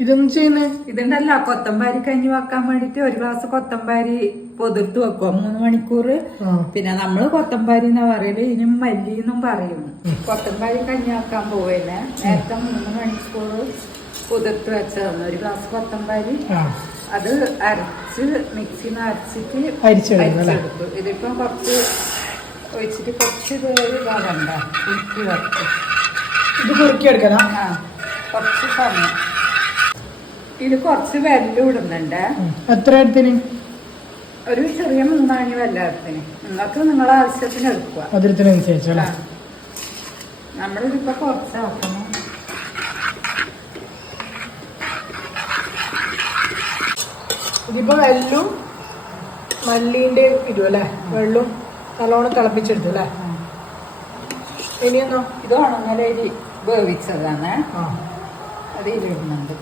ഇതൊന്നും ചെയ്യുന്നേ ഇതുണ്ടല്ലോ കൊത്തമ്പാരി കഞ്ഞി വെക്കാൻ വേണ്ടിട്ട് ഒരു ഗ്ലാസ് കൊത്തമ്പാരി പൊതിർത്ത് വെക്കുക 3 മണിക്കൂർ. പിന്നെ നമ്മള് കൊത്തമ്പാരി എന്നാ പറയല്, ഇനി മല്ലി എന്നും പറയും. കൊത്തമ്പാരി കഞ്ഞി വെക്കാൻ പോവല്ലേ, നേരത്തെ 3 മണിക്കൂർ പൊതിർത്ത് വെച്ചതാണ്. ഒരു ഗ്ലാസ് കൊത്തമ്പാരി അത് അരച്ച് മിക്സിന്ന് അരച്ചിട്ട് അരിച്ചെടുത്തു. ഇതിപ്പം കുറച്ച് ഒഴിച്ചിട്ട് കുറച്ച് ഇതാകണ്ട, കുറുക്കി വെച്ചു. ഇത് കുറുക്കി എടുക്കണം. കുറച്ച് സമയം ഇത് കുറച്ച് വെല്ലം ഇടുന്നുണ്ട്. എത്ര എടുത്തിന്? ഒരു ചെറിയ 3 അണി വെല്ലത്തിന്. നിങ്ങൾക്ക് നിങ്ങളെ ആവശ്യത്തിന് എടുക്കുക, അതിനനുസരിച്ചല്ലേ. നമ്മളിതിപ്പോ കുറച്ചാക്കണം. ഇതിപ്പോ വെല്ലും മല്ലീന്റെ ഇടും അല്ലേ, വെള്ളം നല്ലോണം തിളപ്പിച്ചെടുത്തു അല്ലേ. ഇനിയൊന്നോ ഇത് ഉണങ്ങലരി വേവിച്ചതാണ്, അത് ഇതിടുന്നുണ്ട്.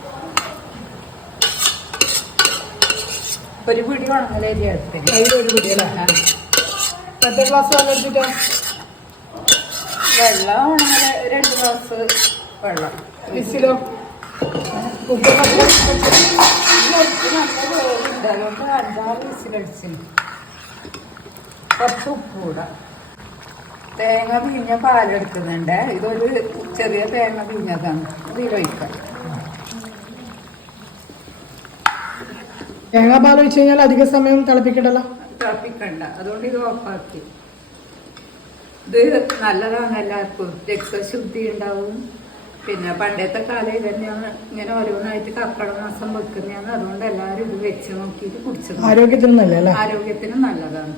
ഒരു പിടി ഉണങ്ങലരി എടുത്തിട്ട് ഒരു പിടി അല്ലേ. എത്ര ഗ്ലാസ് വെള്ളം എടുത്തിട്ടോ? വെള്ളം ഉണങ്ങല 2 ഗ്ലാസ് വെള്ളം. വിസിലോ? ഉപ്പ് അതുകൊണ്ട് 5-6 വിസിലടിച്ചു. കുറച്ച് ഉപ്പ് കൂടാ. തേങ്ങ പിഴിഞ്ഞ പാലെടുക്കുന്നുണ്ട്. ഇതൊരു ചെറിയ തേങ്ങ പിഴിഞ്ഞതാണ്, ഇതിലൊഴിക്കാം. തേങ്ങാപ്പാൽ ഒഴിച്ച് കഴിഞ്ഞാൽ അധിക സമയം തിളപ്പിക്കണ്ടല്ലോ. തിളപ്പിക്കണ്ട, അതുകൊണ്ട് ഇത് ഓഫാക്കി. ഇത് നല്ലതാണ് എല്ലാവർക്കും, രക്തശുദ്ധി ഉണ്ടാവും. പിന്നെ പണ്ടത്തെ കാലം തന്നെയാണ് ഇങ്ങനെ ഓരോന്നായിട്ട് കർക്കിടക മാസം വെക്കുന്നതാണ്. അതുകൊണ്ട് എല്ലാവരും ഇത് വെച്ച് നോക്കിയിട്ട് കുടിച്ചത് ആരോഗ്യത്തിന് നല്ലതാണ്. ആരോഗ്യത്തിന് നല്ലതാണ്.